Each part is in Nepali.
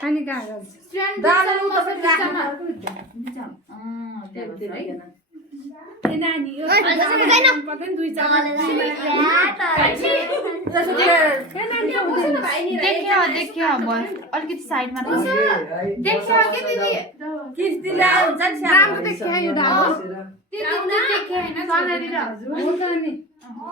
खाने कहाँ नानी देखियो अलिकति साइडमा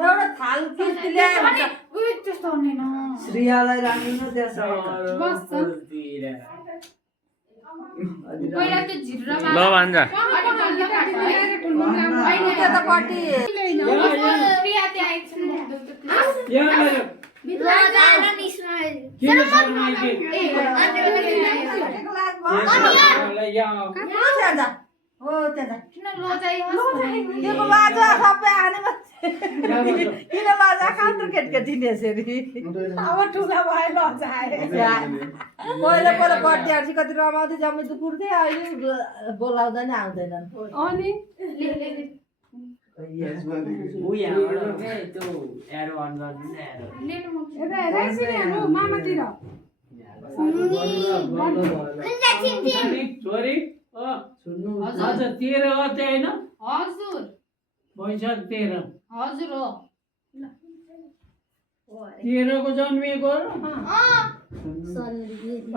एउटा थाल किस्ती ल्यायो भने त्यस्तो हुँदैन श्रेयालाई राख्नु न त्यसो पहिला त्यो झिरो ल भान्जा त्यतापट्टि किन लजा काउन्टर केटकेटी यसरी अब ठुला भयो लजाए पहिला पहिला बर्थडे आउँछ कति रमाउँदै जम्मै पुर्थे अहिले बोलाउँदा नि आउँदैनन् अनि मामातिर हजुर 13 गते हैन हजुर वैशाख 13 हजुर हो 13 को जन्मिएको हो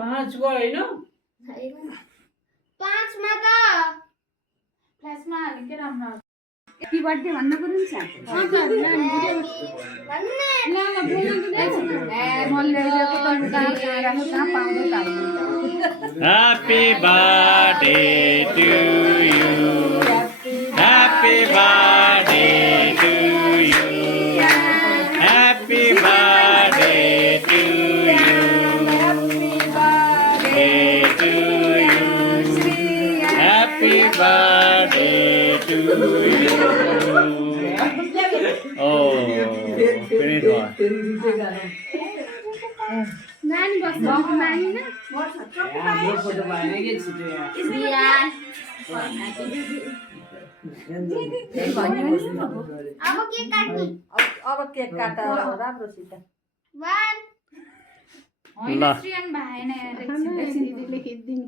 5 को हैन 5 मा त फ्ल्यासमा हालेकै राम्रो ह्याप्पी बर्थडे भन्न पर्यो नि Happy birthday to you. Happy birthday to you. Happy birthday to you. Happy birthday to you. Oh, finish one. नानी बस्नु नानी न फोटो भएन के छिटो अब के काट्नु अब केक काट राम्रोसित होइन ल। श्रीयान भएन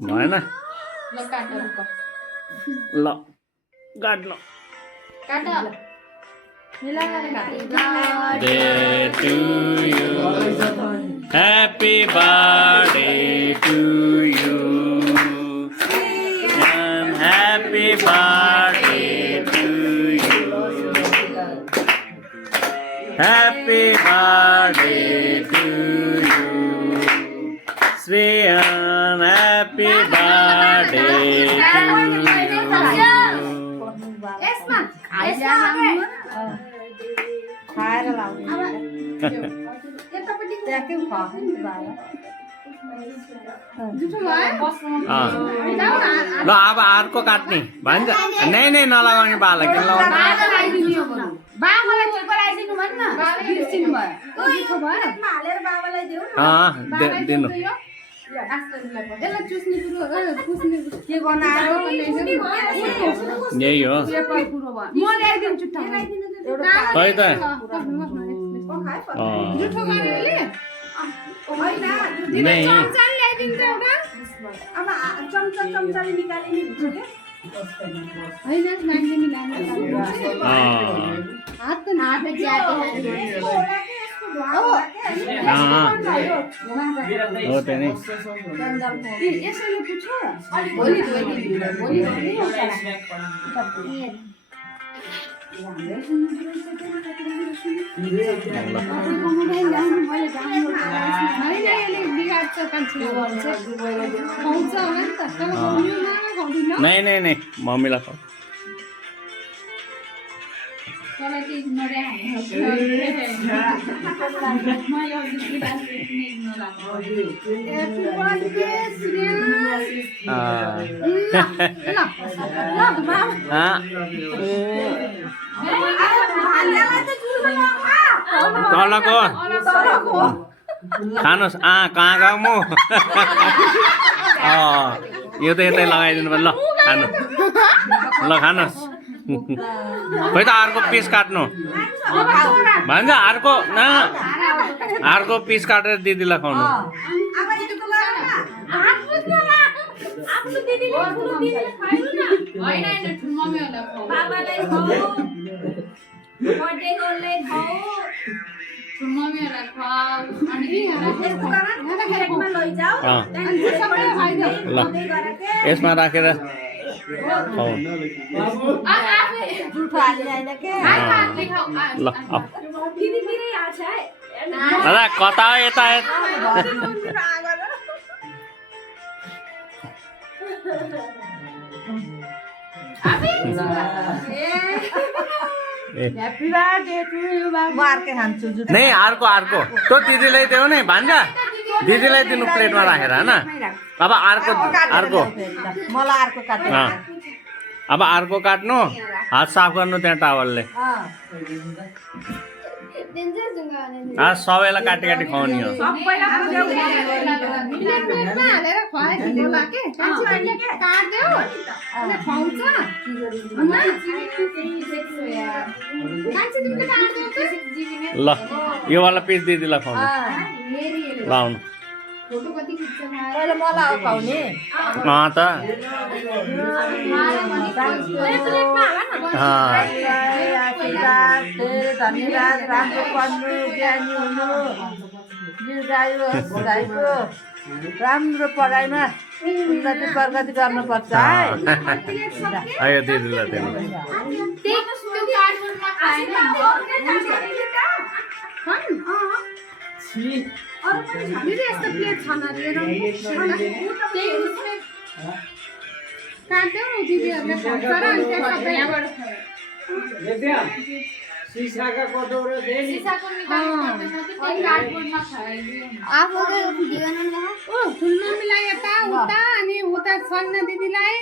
भएन ल काट ल गाड ल काट Day to you. Happy birthday to you. And happy birthday to you. Happy birthday to you. Sriyan, happy birthday to you. यसमा खाएर लाउने यतापट्टि ट्याक्कै खुवाएको नि बाबा जुठो भयो ल अब अर्को काट्ने भन्छ नै नै नलगाउने बाला किन लगाउने बा मलाई चुप गराइदिनु भन् न बिर्सिनु भयो जुठो भयो हालेर बाबालाई देऊ दिनु यसलाई चुस्ने कुरो पुस्ने के बनाएर यही हो कुरो भयो म ल्याइदिन्छु खै त जुठो गर्यो नै चम्चा ल्याइदिन्छ एउटा अब चम्चाले निकाल्ने हुन्छ के होइन मान्छे मिलाएर हात त हो त नि यसैले पुछ्यो भोलि नै नै नै मम्मीलाई खाऊ तलको खानुहोस् कहाँ गयो म यो त यतै लगाइदिनु पर्यो ल खानु ल खानुहोस् खै त अर्को पिस काट्नु भन्छ अर्को अर्को पिस काटेर दिदीलाई खुवाउनु अब यस्तो गर न आफ्नो दिदीले ठुलो दिदीले खुवाउनु न होइन होइन ठुलो मम्मीहरूलाई खुवाऊ बाबालाई खुवाऊ बर्थडे गर्ललाई खुवाऊ ठुलो मम्मीहरूलाई खुवाऊ अनि यस्तो गर न प्लेटमा लैजाऊ अँ। अनि सबैले खाइदेऊ ल यसमा राखेर खुवाऊ आफै जुठो हाल्ने होइन के हातले खाऊ ल अँ। दिदी दिनै हाल्छ है दादा कता हो यता ह्याप्पी बर्थडे टु यु म अर्कै खान्छु जुठो नै अर्को अर्को त्यो दिदीलाई देऊ नि भान्जा दिदीलाई दिनु प्लेटमा राखेर होइन अब अर्को अर्को मलाई अर्को काट्नु अँ। अब अर्को काट्नु हात साफ गर्नु त्यहाँ टावलले सबैलाई काटी काटी खुवाउने हो सबैलाई बुझाउ प्लेटमा हालेर खुवाए ठिक होला के कान्छीले काट्देऊ अनि खुवाउँछ कान्छी तिमीले काट्देऊ त ल योवाला पिस दिदीलाई खुवाउनु ल आउनु फोटो कति खिच्छ पहिला मलाई हो खुवाउने अँ त आशीर्वाद धेरै धन्यवाद राम्रो पढ्नु ज्ञानी हुनु दीर्घायु होस् भाइको राम्रो पढाइमा उन्नति प्रगति गर्नुपर्छ है आयो दिदीलाई दिनु त्यो कार्टुनमा खाएन दिदी यस्तो प्लेट छ न लिएर काट्देऊ दिदीहरूले खान्छ र अनि त्यहाँ सबैबाट शीशा का कटोरा दे नी सिसाको निकाल्नु पर्दैन त्यो कार्डबोर्डमा खाइदियो ओ ठुलो मिलाई यता उता अनि उता छन्न दिदीलाई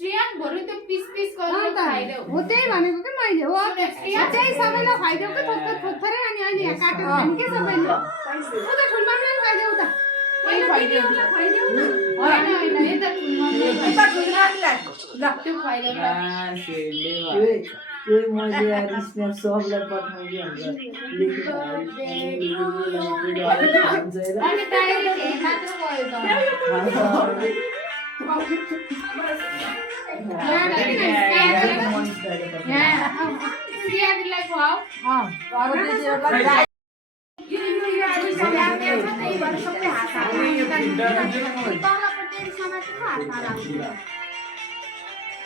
श्रेयान बरु त्यो पिस पिस गरेर खाइदेऊ हो त्यही भनेको कि मैले हो त्यही सबैलाई खुवाइदेऊ कि थोत्थरै अनि अहिले यहाँ काटेर खाने के सबैले उता ठुलो मामलाई खुवाइदेऊ त खुवाइदेऊ होइन होइन यता ठुलो त्यो खुवाइदेऊ कोही मैले स्न्याप सबलाई पठाउँछु अनि डाइरेक्ट मात्र भयो त श्रेयालाई खुवाऊ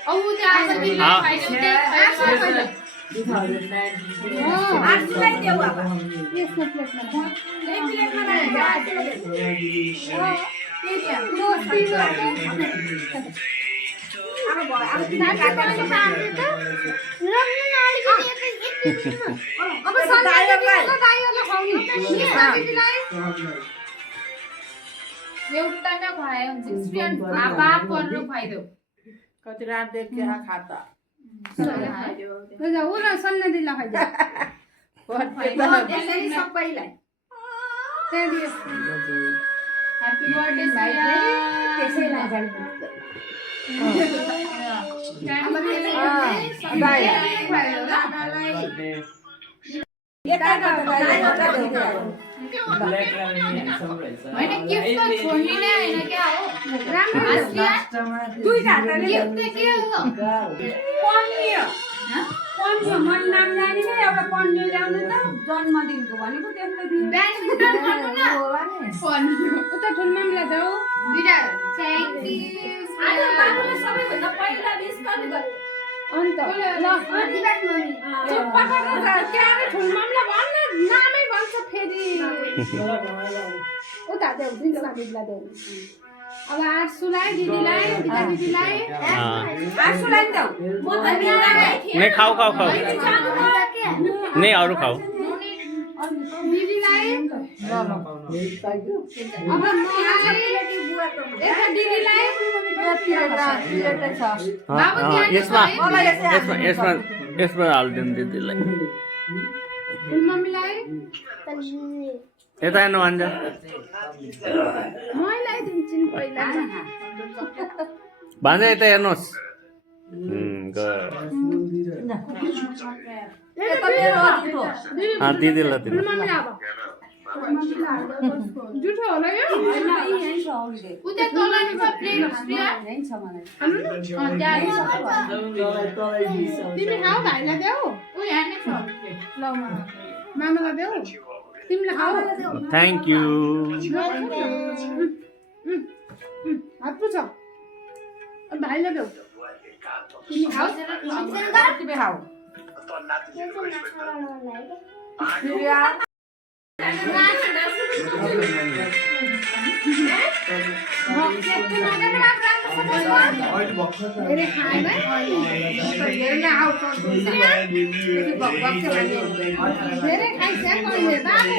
औ त्यो आज दिनलाई खुवाइदेऊ एउटा नै खुवाए हुन्छ श्रेयान आबा पर्नु खुवाइदेऊ कति रात देखि खाता उला सन्न दिला खाइदेऊ सबैलाई त्यहाँ दियो ह्यापी बर्थडे होइन गिफ्ट त छोड्ने नै होइन क्या हो दुईटा हातले गिफ्ट त के हो पन्यो मन नाम जानी नै एउटा पन्यो ल्याउनु त जन्मदिनको भनेको त्यस्तो दियो ब्याडमिन्टन गर्नु न होला नि उता ठुलो मामलाई जाऊ दुईटा थ्याङ्क यू आज बाबुले सबैभन्दा पहिला विश गर्नु गयो अन्त ल चुप्पा गरेर क्यारे ठुलो मामलाई भन्न नामै भन्छ फेरि उता देऊ दिदीलाई देऊ अब आर्सुलाई दिदीलाई दिदी दिदीलाई आर्सुलाई देऊ म त नै खाऊ खाऊ खाऊ नै अरू खाऊ दिदीलाई अब मलाई यता दिदीलाई बाबु यसमा यसमा हालिदिनु दिदीलाई ठुलो मम्मीलाई यता हेर्नु भन्छ मलाई दिन्छु नि पहिला भान्जा यता हेर्नुहोस् त मेरो हो झुटो दिदीलाई दिनु मम्मीलाई अब जुठो होला यो उता तल नि छ प्लेट प्रिया तिमी खाऊ भाइलाई देऊ उ यहाँ नै छ ल मामालाई देऊ तिमीलाई खाऊ थ्याङ्क यू हात पुछ भाइलाई देऊ तिमी खाऊ तिमी खाऊ प्रिया धेरै खाएन धेरै खाइसक्यो कहिले बाबु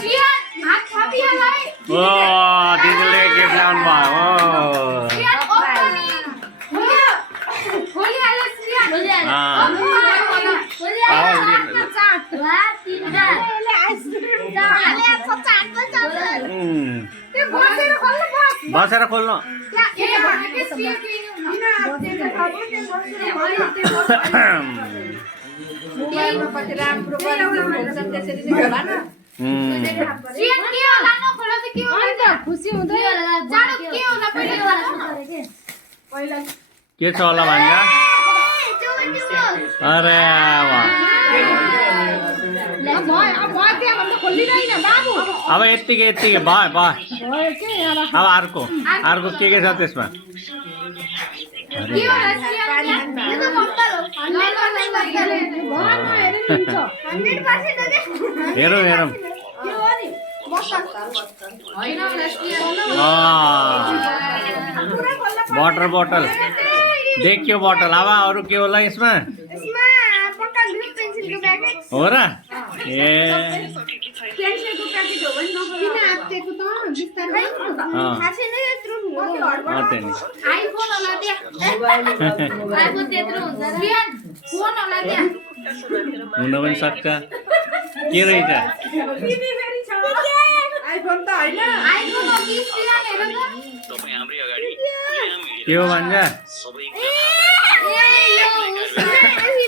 प्रिया हात थापिहालाई ओ दिदीले गिफ्ट ल्याउनु भयो प्रिया ओपनी खोली हाले प्रिया खोली हाले खोली हाले चाट वा तीनटा ले आइसक्रिम चाले चाट चाट त्यो बसेर खोल्नु बसेर खोल्नु के भनेको प्रिया मोबाइलमा कति राम्रो गरिन्छ त्यसरी नै होला न प्रिया के होला नखोला त के होला खुसी हुँदै जाडो के होला पहिला के छ होला भन्छ अरे वाह अब त्यहाँभन्दा खोलिँदैन बाबु अब यत्तिकै भयो भयो के यहाँ अब अर्को के छ त्यसमा के होला प्रिया यो त बम्पर हो 100% घरमा हेरेर लिन्छ 100% हेरौँ के हो नि बस्ता हैन होला प्रिया वाटर देखियो बोतल अब अरू के होला यसमा यसमा पक्का ड्रिप पेन्सिलको प्याकेट हो र ए पेन्सिलको प्याकेट हो भने किन आत्तेको त बिस्तारै थाहा छैन यत्रो त्यही आइफोन होला त्यहाँ आइफोन त्यत्रो हुन्छ प्रिया फोन होला त्यहाँ हुन पनि सक्छ के रहेछ आइफोन त हैन आइफोन हो कि प्रिया हेर त के हो भन्छ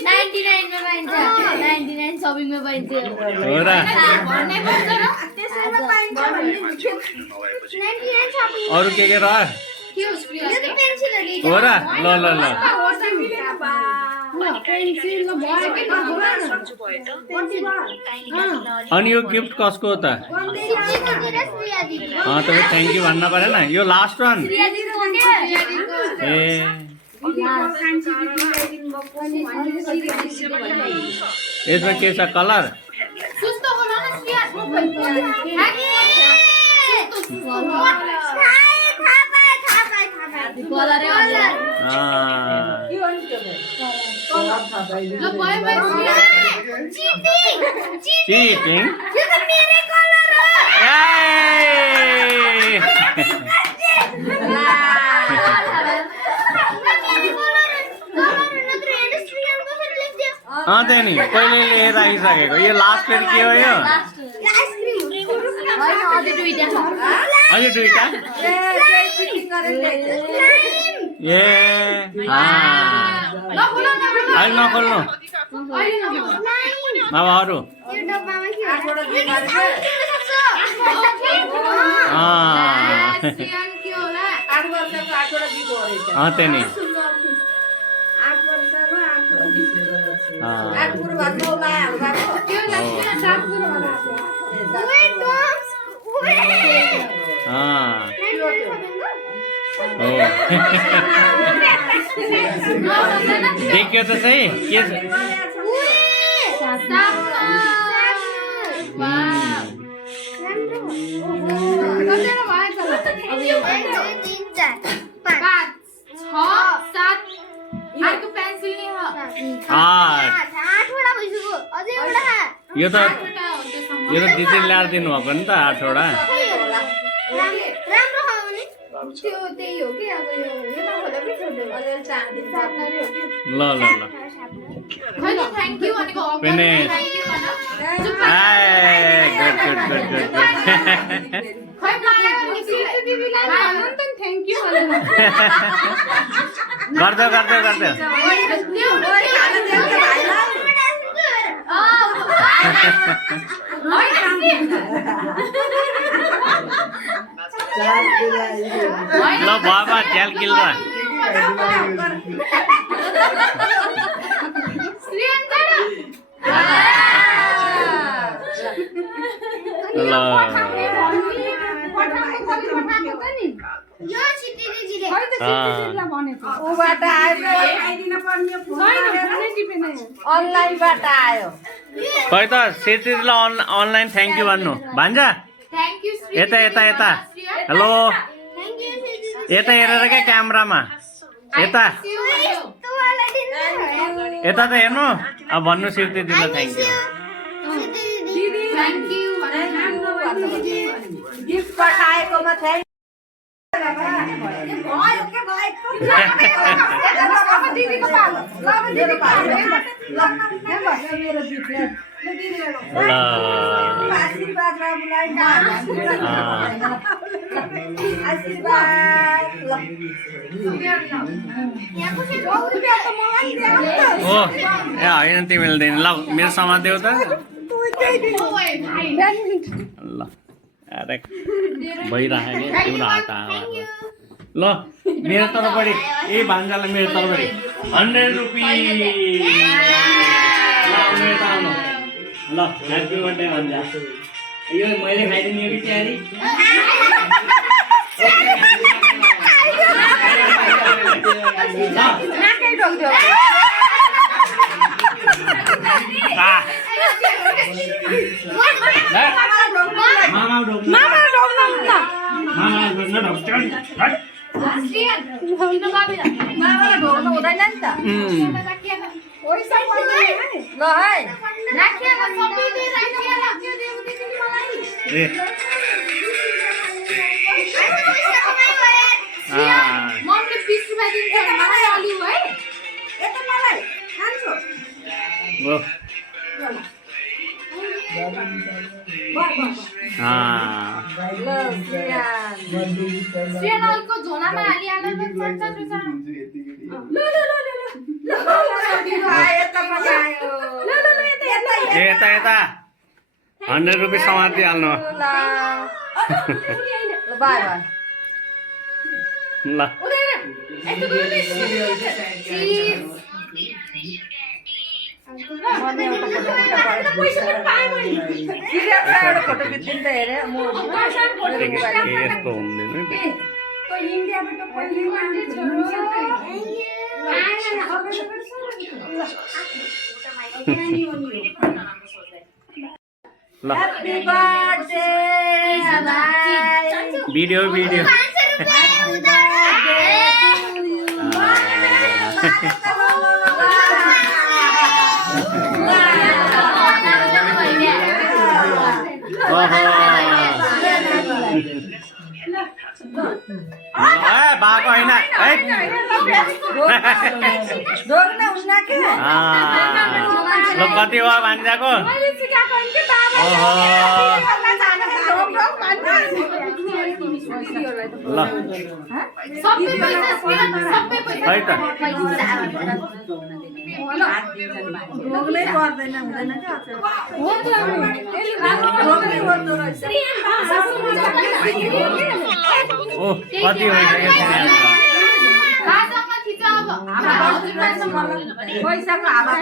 99 मा पाइन्छ 99 शपिङमा पाइन्छ हो र भन्ने पर्छ र त्यसैमा पाइन्छ भन्ने 99 शपिङ अरू के रह्यो के हो प्रिया यो त पेन्सिल हो हो र ल पेन्सिल भयो के अनि यो गिफ्ट कसको हो त तपाईँ थ्याङ्क यू भन्न परेन यो लास्ट वान ए यसमा के छ कलर सुस्तो होला न प्रिया कलर ल बाय बाय प्रिया चिटिङ यो त मेरो कलर हो त्यही नि पहिले लिएर आइसकेको यो लास्ट फेरि के हो यो अझै दुईटा ए अहिले नखोल्नु अब अरू त्यही नि देखियो त सही के छ यो त दिदीले ल्याएर दिनु भएको नि त 8 वटा त्यो त्यही हो कि अब यो नखोला पनि छोड्दै भयो अलिअलि चाँदी सातनरी हो कि ल ल ल होइन थ्याङ्क यू भनेको हक पनि थ्याङ्क यू भन गुड गुड गुड गुड खै मलाई सिर्जु दिदीलाई भन नि त थ्याङ्क यू भनेर गर्दै गर्दै गर्दै ल बाबा च्याल किल्छ ल ऊबाट आयो अनलाइनबाट आयो खै त सिटीलाई अनलाइन थ्याङ्क यू भन्नु भान्जा थ्याङ्क यू श्री यता यता यता हेलो यता हेरेर क्या क्यामेरामा यता यता त हेर्नु अब भन्नु सिटी दिदीलाई thank you thank you gift पठाएकोमा थ्याङ्क ओ ए होइन तिमीले दिनु ल मेरो समाज देऊ त ल अरे भइरहेको नि तिम्रो हात ल मेरो तर्फबाट ए भान्जालाई मेरो तर्फबाट 100 रुपियाँ ल ह्याप्पी बर्थडे भान्जा यो मैले खाइदिने कि तयारी हुँदैन नि त ल है मम्मीले 20 रुपैयाँ दिन्छ मलाई अलिउ है यता मलाई खान्छु ल श्रीयानको झोलामा हालिहाल्दा त यता यता 100 रुपियाँ समाज दिइहाल्नु बाई ल फोटो खिच्दिनु त हेरे म यस्तो हुँदैन ल Happy birthday भिडियो भिडियो बाको होइन ल कति भयो भान्जाको ल है त ओ कति भइसक्यो पैसाको हावा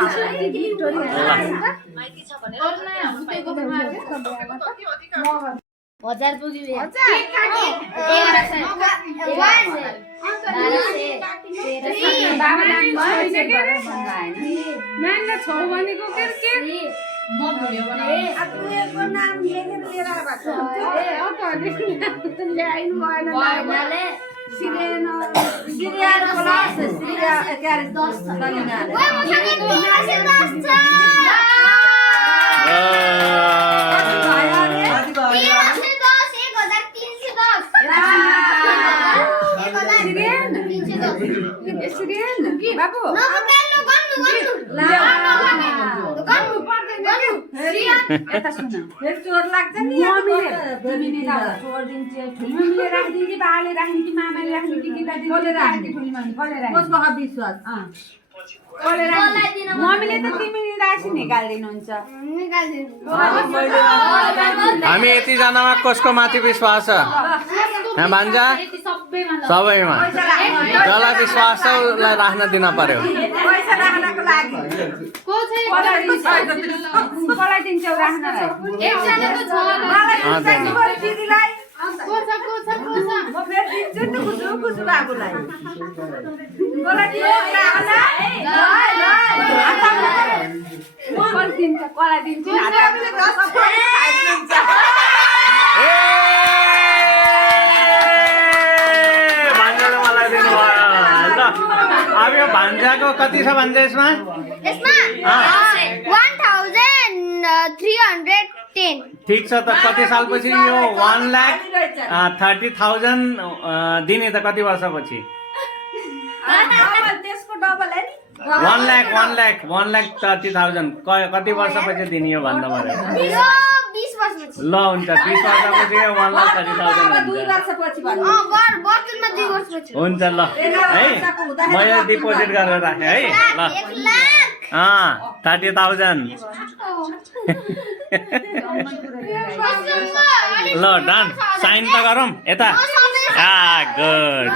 हजार पुग्यो Wow. यसरी हेर्न कि बाबु यता सुन फेरि चोर लाग्छ नि तिमीले चोर दिन्छ ठुलोमम्मीले राखिदिन्छ कि बाले राख्ने कि मामाले राख्ने कि कसले राख्ने? ठुलोमम्मी कसले राख्ने कसको विश्वास मम्मीले त तिमीले राखि निकालिदिनुहुन्छ हामी यतिजनामा कसको माथि विश्वास छ भान्जा सबैमा जसलाई विश्वास छ उसलाई राख्न दिन पर्यो पैसा राख्नको लागि कसलाई दिन्छौ राख्नलाई मलाई दिदीलाई म फेरि दिन्छु नि खुसु खुसु बाबुलाई मलाई दिनु कसलाई दिन्छु भान्जाले मलाई दिनुभयो ल अब यो भान्जाको कति छ भान्जा यसमा 1310 ठिक छ त कति सालपछि यो 1,30,000 दिने त कति वर्षपछि त्यसको डबल है नि 1,30,000 कति वर्षपछि दिने यो भन्दा पर्यो 20 वर्षपछि ल हुन्छ 20 वर्षपछि 1,30,000 2 वर्षपछि भन्नु बर्तनमा 2 वर्षपछि हुन्छ ल है मैले डिपोजिट गरेर राखेँ है ल 1 लाख 30,000 ल डन साइन त गरौँ यता गुड